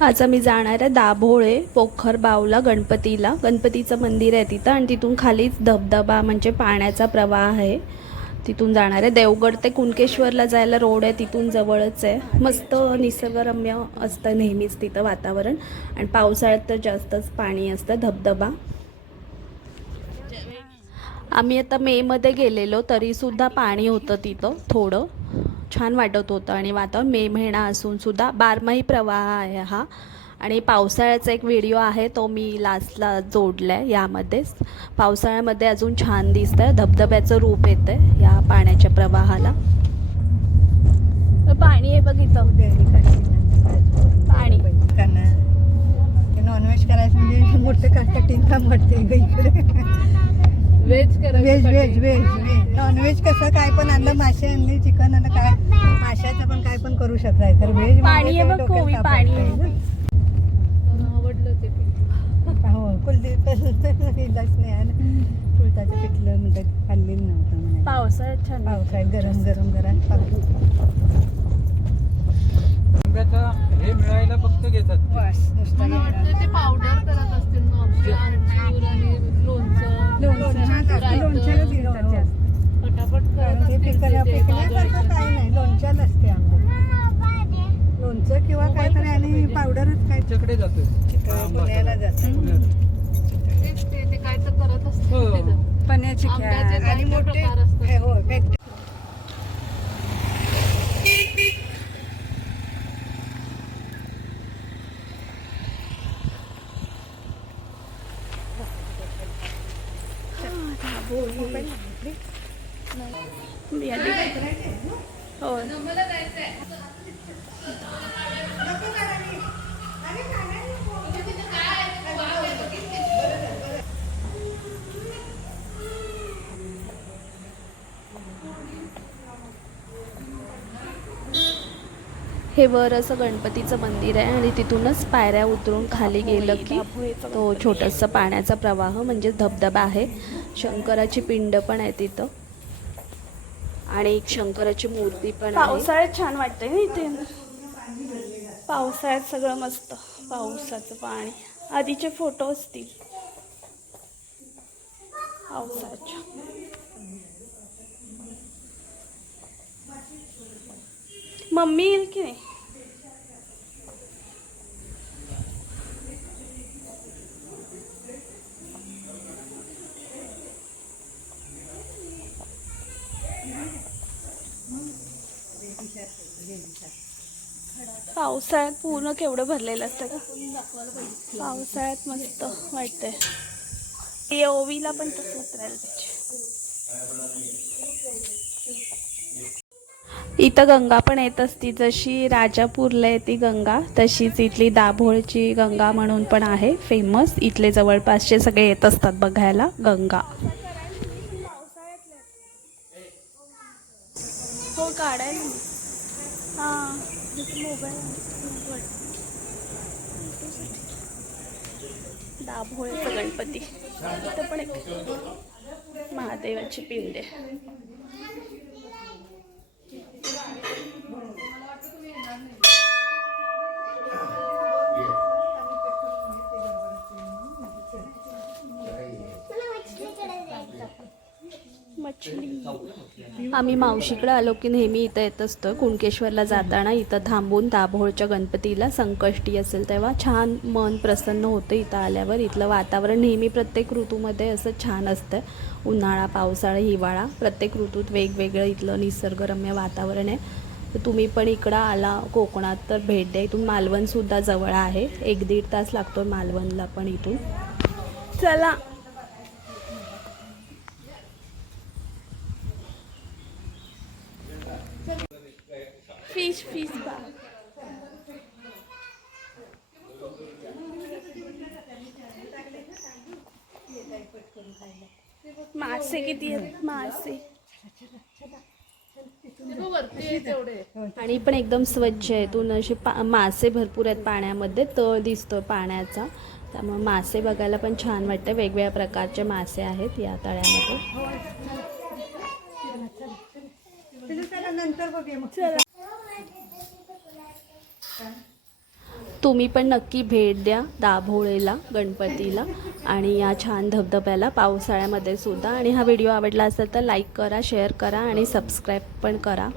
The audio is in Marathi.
आज आम्ही जाणार आहे दाभोळे पोखर बावला गणपतीला. गणपतीचं मंदिर आहे तिथं आणि तिथून खालीच धबधबा म्हणजे पाण्याचा प्रवाह आहे. तिथून जाणार आहे. देवगड ते कुणकेश्वरला जायला रोड आहे तिथून जवळच आहे. मस्त निसर्गरम्य असतं नेहमीच तिथं वातावरण. आणि पावसाळ्यात तर जास्तच पाणी असतं धबधबा. आम्ही आता मेमध्ये गेलेलो तरीसुद्धा पाणी होतं तिथं थोडं. छान वाटत होतं आणि वातावरण मे महिना असून सुद्धा बारमाही प्रवाह आहे हा. आणि पावसाळ्याचा एक व्हिडिओ आहे तो मी लास्टला जोडला आहे यामध्येच. पावसाळ्यामध्ये अजून छान दिसतं आहे धबधब्याचं रूप येतं आहे या पाण्याच्या प्रवाहाला. पाणी आहे बघ इथं. पाणी. नॉनव्हेज करायचं म्हणजे मोठे का कठीण काम वाटते ग इकडे. व्हेज करा veg veg veg veg non veg कसं काय पण आणलं मासे आणले चिकन आणलं काय? माशाचं पण काय पण करू शकताय. तर व्हेज पाणी आहे बघ, कोवी पाणी. आवडलं ते. हो कुलदीप नाही. आणि कुलताचं पिठलं म्हणतात खाल्लेलं नव्हतं म्हणे. पावसाळ्यात छान पावसाळ्यात गरम गरम गरम. आंब्याचा हे मिळायला फक्त घेतात. नुसता ते पावडर करत असतील ना आपले आमचूर आणि लोणचं लोणच्याला लोणच्याला दिलं जास्त पटापट कारण करत ते असतील पिकाला ते- ते पिकण्यासारखं गाजर. काही नाही. लोणच्याला असते आंबे लोणचं किंवा काहीतरी आणि पावडरच काय. जातो पुण्याला जातं. ते काय तर करत. पण्याची आणि काय मोठे? हे हो फॅक्ट- हो हे वर असं गणपतीचं मंदिर आहे आणि तिथूनच पायऱ्या उतरून खाली गेलं की तो छोटंसं पाण्याचा प्रवाह म्हणजे धबधबा आहे. शंकराची पिंड पण आहे तिथं. आणि एक शंकराची मूर्ती पण पावसाळ्यात छान वाटतंय ना इथे. पावसाळ्यात सगळं मस्त. पावसाचं पाणी. आधीचे फोटो असतील. पावसाच्या मम्मी येईल की नाही? पावसाळ्यात पूर्ण केवढं भरलेलं असतं का? पावसाळ्यात मस्त वाटतंय. ते ओवीला पण तसं उतरायला पाहिजे. इथं गंगा पण येत असती. जशी राजापूरला येते गंगा तशीच इथली दाभोळची गंगा म्हणून पण आहे फेमस इथले जवळपासचे सगळे येत असतात बघायला. गंगा हो काढायला ना. हां मोबाईल गणपती. इथं पण एक महादेवाची पिंड आहे. मछली. आम्ही मावशीकडे आलो की नेहमी इथं येत असतो. कुणकेश्वरला जाताना इथं थांबून दाभोळच्या गणपतीला संकष्टी असेल तेव्हा छान मन प्रसन्न होतं इथं आल्यावर. इथलं वातावरण नेहमी प्रत्येक ऋतूमध्ये असं छान असतं. उन्हाळा पावसाळा हिवाळा प्रत्येक ऋतूत वेगवेगळं इथलं निसर्गरम्य वातावरण आहे. तर तुम्ही पण इकडं आला कोकणात तर भेट द्या. इथून मालवणसुद्धा जवळ आहे. एक दीड तास लागतो मालवणला पण इथून. चला. फिश फिश बा मासे किती आहेत? मासे. ते आणि पण एकदम स्वच्छ आहे. इथून असे मासे भरपूर आहेत पाण्यामध्ये. तळ दिसतो पाण्याचा. त्यामुळे मासे बघायला पण छान वाटतं. वेगवेगळ्या प्रकारचे मासे आहेत या तळ्यामध्ये. नंतर तुम्ही पण नक्की भेट द्या दाभोळेला गणपतीला आणि या छान धबधब्याला पावसाळ्यामध्ये सुद्धा. आणि हा व्हिडिओ आवडला असेल तर लाईक करा शेअर करा आणि सबस्क्राईब पण करा.